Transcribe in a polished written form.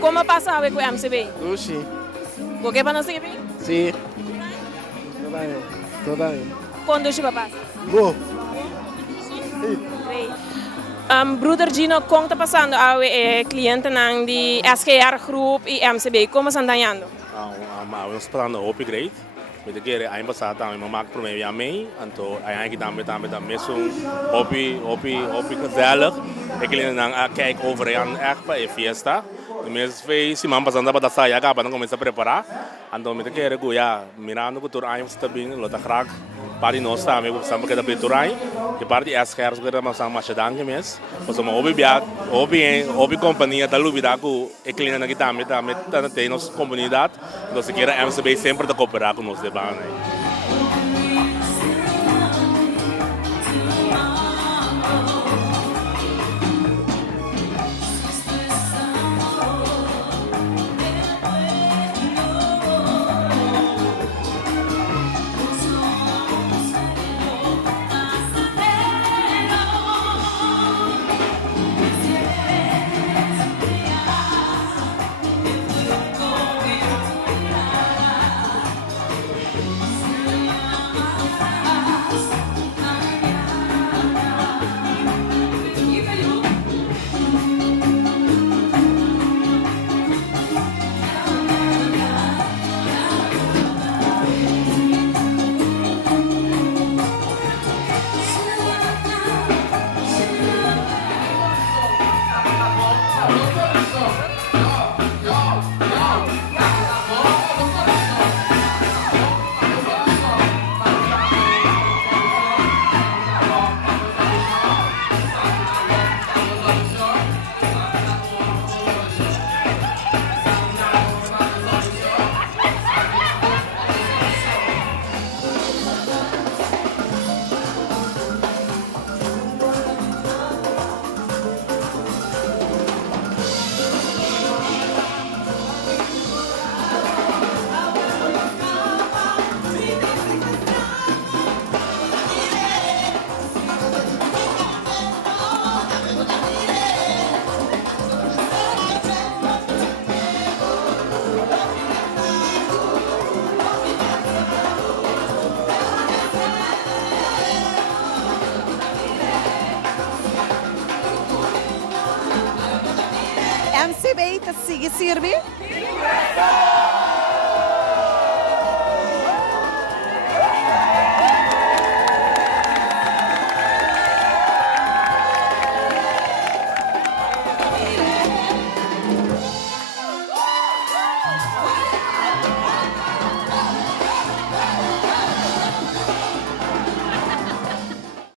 Como passava com o MCB? Oxi, Porque para não seguir? sim. Toda bem. Quando você passa? Boa. Broeder Gino, como está passando a cliente de SKR Group e MCB? Como estão ganhando? Estamos esperando o upgrade. Met de keren eind bestaat aan mijn maak probleem ja mee. En toen eigenlijk dan met zo'n hobby gezellig. Ik wil dan kijken over aan echt bij fiesta. De meeste feesten man passando para dançar já acaba não começa a preparar. Então met de keren go ja mirando que tur eind está bem, lota graag. Para nós também vamos saber que da pinturai. Que parte é as caras que nós estamos achando que mesmo. Pois uma hobby companhia da lubida com o cliente aqui também tem nossa comunidade. Então se quer MCB sempre de cooperar com nós de bem. MCB te sigue sirve?